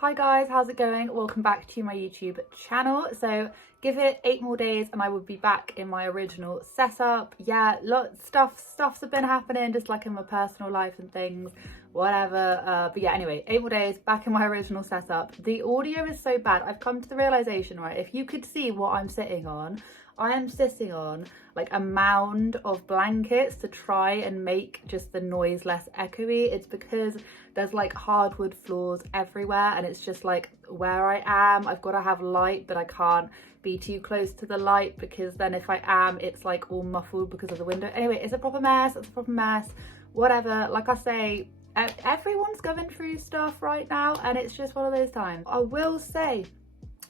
Hi guys, how's it going? Welcome back to my YouTube channel. So give it 8 more days and I will be back in my original setup. Yeah, stuff's been happening just like in my personal life and things, whatever. But yeah, anyway, 8 more days back in my original setup. The audio is so bad. I've come to the realization, right, if you could see what I'm sitting on, I am sitting on like a mound of blankets to try and make just the noise less echoey. It's because there's like hardwood floors everywhere and it's just like where I am, I've got to have light, but I can't be too close to the light because then if I am, it's like all muffled because of the window. Anyway, it's a proper mess, whatever. Like I say, everyone's going through stuff right now and it's just one of those times. I will say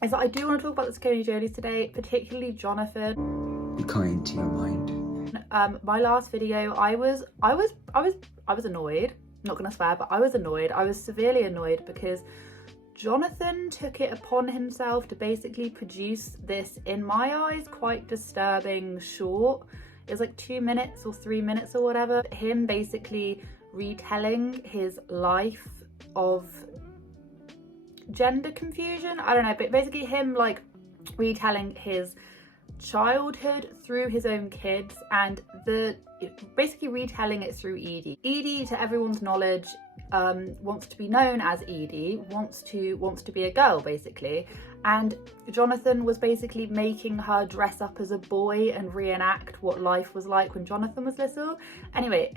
is that I do want to talk about the SACCONEJOLYs today, particularly Jonathan. Be kind to your mind. My last video, I was annoyed. Not gonna swear, but I was annoyed. I was severely annoyed because Jonathan took it upon himself to basically produce this, in my eyes, quite disturbing short. It was like 2 minutes or 3 minutes or whatever. Him basically retelling his life of gender confusion, I don't know, but basically him like retelling his childhood through his own kids and basically retelling it through Edie. Edie, to everyone's knowledge, wants to be known as Edie, wants to be a girl basically, and Jonathan was basically making her dress up as a boy and reenact what life was like when Jonathan was little. Anyway,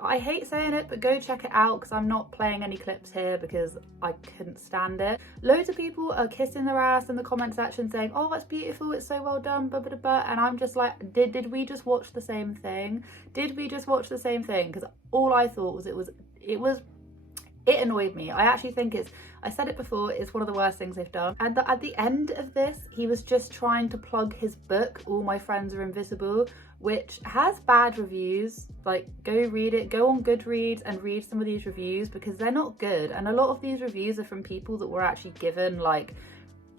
I hate saying it, but go check it out because I'm not playing any clips here because I couldn't stand it. Loads of people are kissing their ass in the comment section saying, oh, that's beautiful, it's so well done, blah, blah, blah. And I'm just like, did we just watch the same thing? Did we just watch the same thing? Because all I thought was it annoyed me. I actually think I said it before, it's one of the worst things they've done. And at the end of this, he was just trying to plug his book, All My Friends Are Invisible, which has bad reviews. Like, go read it, go on Goodreads and read some of these reviews because they're not good. And a lot of these reviews are from people that were actually given like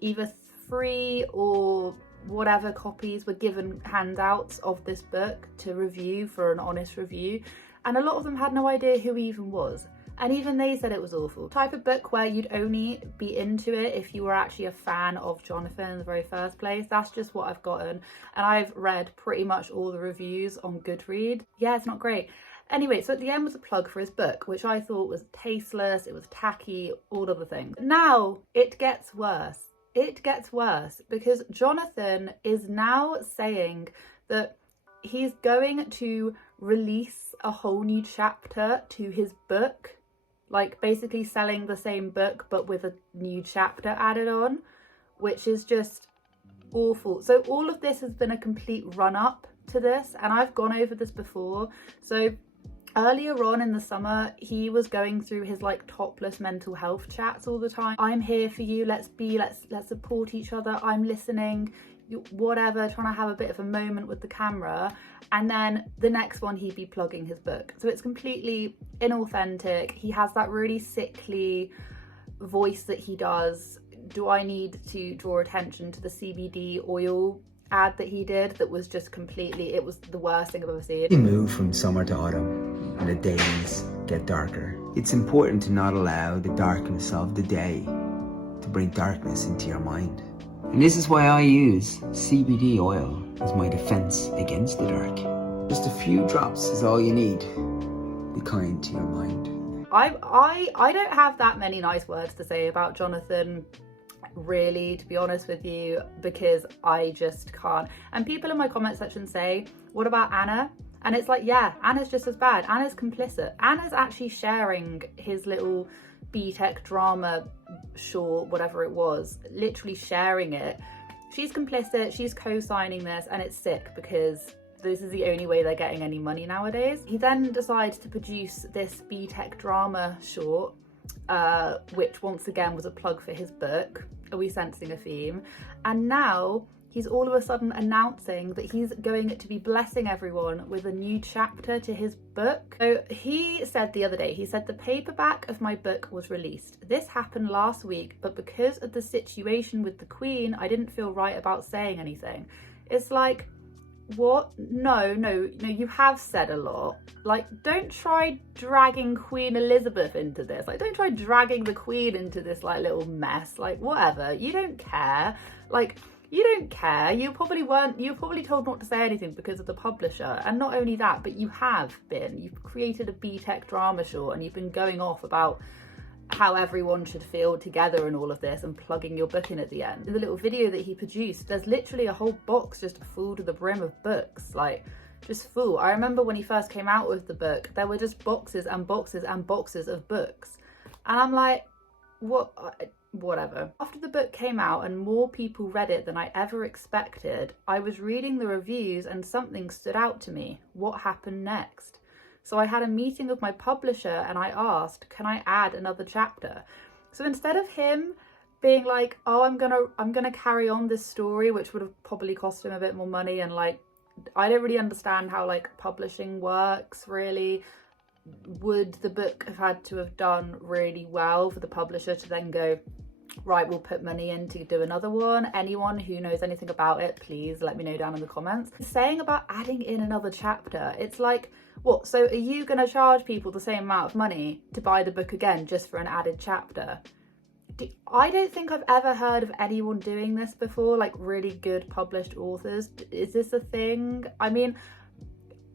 either free or whatever copies, were given handouts of this book to review for an honest review. And a lot of them had no idea who he even was. And even they said it was awful. Type of book where you'd only be into it if you were actually a fan of Jonathan in the very first place. That's just what I've gotten. And I've read pretty much all the reviews on Goodreads. Yeah, it's not great. Anyway, so at the end was a plug for his book, which I thought was tasteless, it was tacky, all of the things. Now it gets worse. It gets worse because Jonathan is now saying that he's going to release a whole new chapter to his book. Like basically selling the same book but with a new chapter added on, which is just awful. So all of this has been a complete run up to this, and I've gone over this before. So earlier on in the summer, he was going through his like topless mental health chats all the time. I'm here for you, let's support each other, I'm listening, whatever, trying to have a bit of a moment with the camera. And then the next one he'd be plugging his book. So it's completely inauthentic. He has that really sickly voice that he does. Do I need to draw attention to the CBD oil ad that he did that was just completely, it was the worst thing I've ever seen. We move from summer to autumn and the days get darker. It's important to not allow the darkness of the day to bring darkness into your mind. And this is why I use CBD oil as my defense against the dark. Just a few drops is all you need. Be kind to your mind. I don't have that many nice words to say about Jonathan, really, to be honest with you, because I just can't. And people in my comment section say, what about Anna? And it's like, yeah, Anna's just as bad. Anna's complicit. Anna's actually sharing his little B-Tech drama short, whatever it was, literally sharing it. She's complicit, she's co-signing this, and it's sick because this is the only way they're getting any money nowadays. He then decides to produce this B-Tech drama short, which once again was a plug for his book. Are we sensing a theme? And now he's all of a sudden announcing that he's going to be blessing everyone with a new chapter to his book. So he said the other day, he said the paperback of my book was released. This happened last week, but because of the situation with the Queen, I didn't feel right about saying anything. It's like, What? No, you have said a lot. Like, don't try dragging Queen Elizabeth into this. Like, don't try dragging the Queen into this, like, little mess. Like, whatever. You don't care. Like, you don't care. You were probably told not to say anything because of the publisher. And not only that, but you've created a B-Tech drama short and you've been going off about how everyone should feel together and all of this and plugging your book in at the end. In the little video that he produced, there's literally a whole box just full to the brim of books, like just full. I remember when he first came out with the book, there were just boxes and boxes and boxes of books. And I'm like, whatever. After the book came out and more people read it than I ever expected, I was reading the reviews and something stood out to me. What happened next? So I had a meeting with my publisher and I asked, can I add another chapter? So instead of him being like, oh, I'm gonna carry on this story, which would have probably cost him a bit more money, and like, I don't really understand how like publishing works really. Would the book have had to have done really well for the publisher to then go, right, we'll put money in to do another one? Anyone who knows anything about it, please let me know down in the comments. Saying about adding in another chapter, it's like, what, so are you going to charge people the same amount of money to buy the book again just for an added chapter? I don't think I've ever heard of anyone doing this before, like really good published authors. Is this a thing? I mean,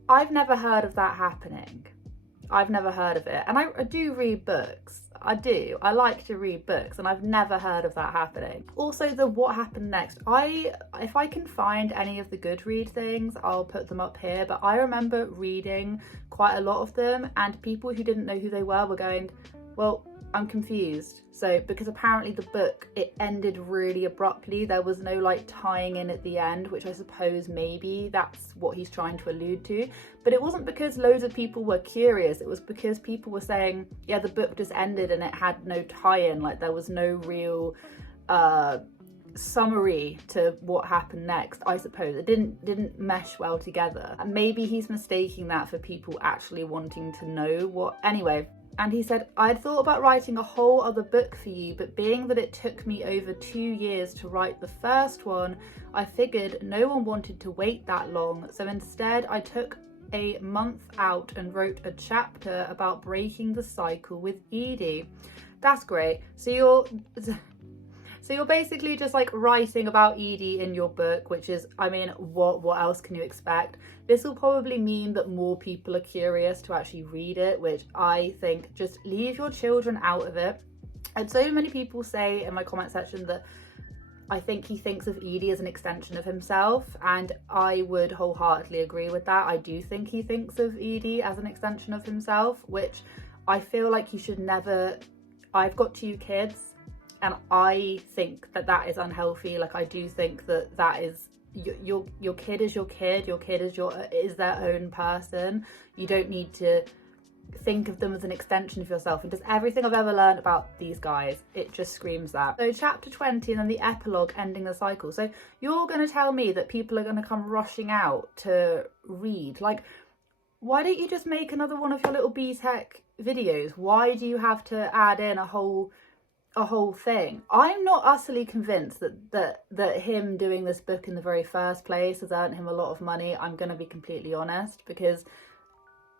I've never heard of that happening. I've never heard of it. And I do read books. I do. I like to read books and I've never heard of that happening. Also, the what happened next. If I can find any of the Goodread things, I'll put them up here. But I remember reading quite a lot of them and people who didn't know who they were going, well, I'm confused. So, because apparently the book, it ended really abruptly. There was no like tying in at the end, which I suppose maybe that's what he's trying to allude to. But it wasn't because loads of people were curious. It was because people were saying, yeah, the book just ended and it had no tie-in. Like there was no real summary to what happened next. I suppose it didn't mesh well together. And maybe he's mistaking that for people actually wanting to know what. Anyway. And he said, I'd thought about writing a whole other book for you, but being that it took me over 2 years to write the first one, I figured no one wanted to wait that long. So instead, I took a month out and wrote a chapter about breaking the cycle with Edie. That's great. So you're basically just like writing about Edie in your book, which is, I mean, what else can you expect? This will probably mean that more people are curious to actually read it, which I think just leave your children out of it. And so many people say in my comment section that I think he thinks of Edie as an extension of himself, and I would wholeheartedly agree with that. I do think he thinks of Edie as an extension of himself, which I feel like he should never. I've got 2 kids and I think that is unhealthy. Like I do think that is your kid is your kid. Your kid is their own person. You don't need to think of them as an extension of yourself. And just everything I've ever learned about these guys, it just screams that. So chapter 20 and then the epilogue ending the cycle. So you're going to tell me that people are going to come rushing out to read. Like, why don't you just make another one of your little B-Tech videos? Why do you have to add in a whole thing? I'm not utterly convinced that him doing this book in the very first place has earned him a lot of money. I'm going to be completely honest, because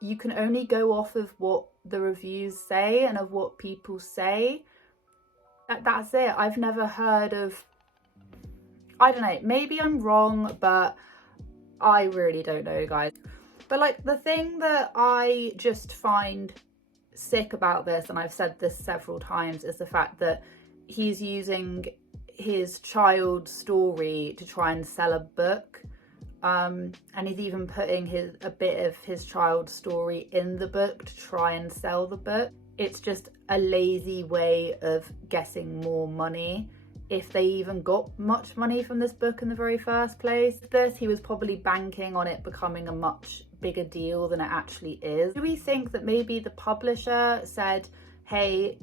you can only go off of what the reviews say and of what people say. That's it. I've never heard of, I don't know, maybe I'm wrong, but I really don't know, guys. But like the thing that I just find sick about this, and I've said this several times, is the fact that he's using his child's story to try and sell a book, and he's even putting a bit of his child's story in the book to try and sell the book. It's just a lazy way of getting more money, if they even got much money from this book in the very first place. He was probably banking on it becoming a much bigger deal than it actually is. Do we think that maybe the publisher said, hey,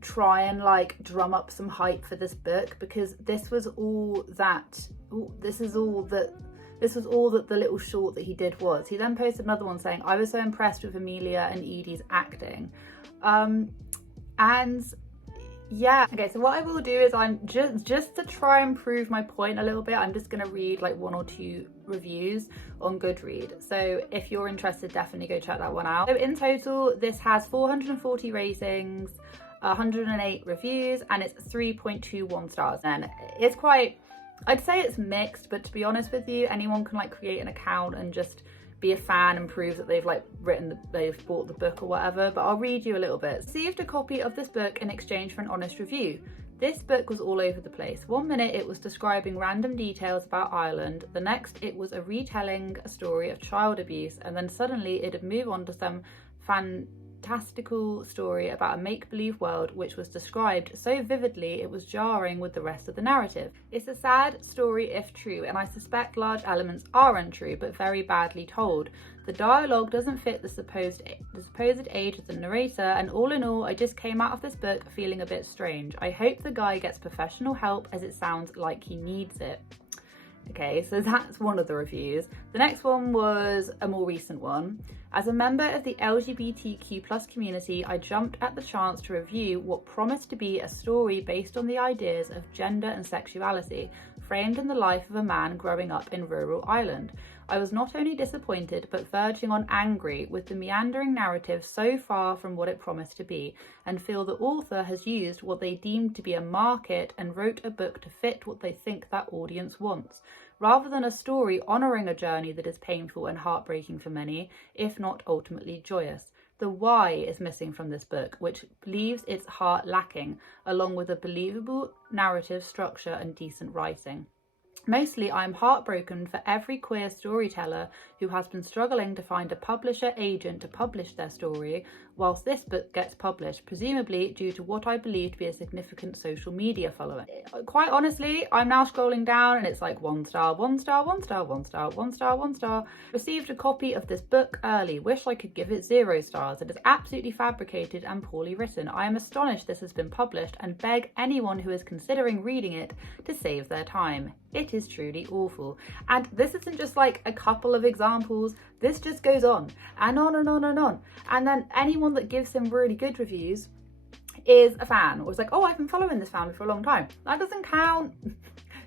try and like drum up some hype for this book, because this was all that the little short that he did was. He then posted another one saying, I was so impressed with Amelia and Edie's acting. And Yeah, okay, so what I will do is I'm just to try and prove my point a little bit, I'm just going to read like 1 or 2 reviews on Goodreads. So if you're interested, definitely go check that one out. So in total, this has 440 ratings, 108 reviews, and it's 3.21 stars. And it's quite, I'd say it's mixed, but to be honest with you, anyone can like create an account and just be a fan and prove that they've like they've bought the book or whatever. But I'll read you a little bit. Received a copy of this book in exchange for an honest review. This book was all over the place. One minute it was describing random details about Ireland, the next it was a retelling a story of child abuse, and then suddenly it'd move on to some fantastical story about a make-believe world which was described so vividly it was jarring with the rest of the narrative. It's a sad story if true, and I suspect large elements are untrue but very badly told. The dialogue doesn't fit the supposed age of the narrator, and all in all I just came out of this book feeling a bit strange. I hope the guy gets professional help as it sounds like he needs it. Okay, so that's one of the reviews. The next one was a more recent one. As a member of the LGBTQ+ community, I jumped at the chance to review what promised to be a story based on the ideas of gender and sexuality, framed in the life of a man growing up in rural Ireland. I was not only disappointed, but verging on angry with the meandering narrative so far from what it promised to be, and feel the author has used what they deemed to be a market and wrote a book to fit what they think that audience wants, rather than a story honouring a journey that is painful and heartbreaking for many, if not ultimately joyous. The why is missing from this book, which leaves its heart lacking, along with a believable narrative structure and decent writing. Mostly, I'm heartbroken for every queer storyteller who has been struggling to find a publisher agent to publish their story, whilst this book gets published, presumably due to what I believe to be a significant social media following. Quite honestly, I'm now scrolling down and it's like 1 star, 1 star, 1 star, 1 star, 1 star, 1 star. Received a copy of this book early. Wish I could give it 0 stars. It is absolutely fabricated and poorly written. I am astonished this has been published and beg anyone who is considering reading it to save their time. It is truly awful. And this isn't just like a couple of examples. This just goes on and on and on and on. And then anyone that gives him really good reviews is a fan, or it's like, oh, I've been following this family for a long time. That doesn't count.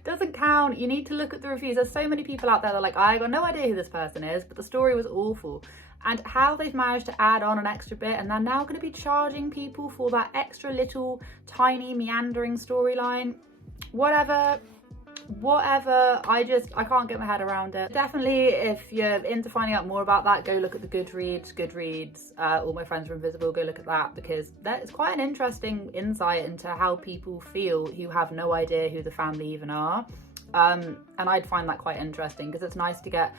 Doesn't count. You need to look at the reviews. There's so many people out there that are like, I got no idea who this person is, but the story was awful. And how they've managed to add on an extra bit, and they're now going to be charging people for that extra little tiny meandering storyline. Whatever, I can't get my head around it. Definitely, if you're into finding out more about that, go look at the Goodreads. All My Friends Are Invisible, go look at that, because that is quite an interesting insight into how people feel who have no idea who the family even are. And I'd find that quite interesting, because it's nice to get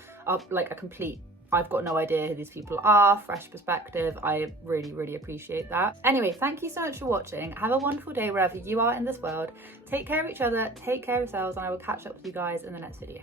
like a complete, I've got no idea who these people are, fresh perspective. I really, really appreciate that. Anyway, thank you so much for watching. Have a wonderful day wherever you are in this world. Take care of each other, take care of yourselves, and I will catch up with you guys in the next video.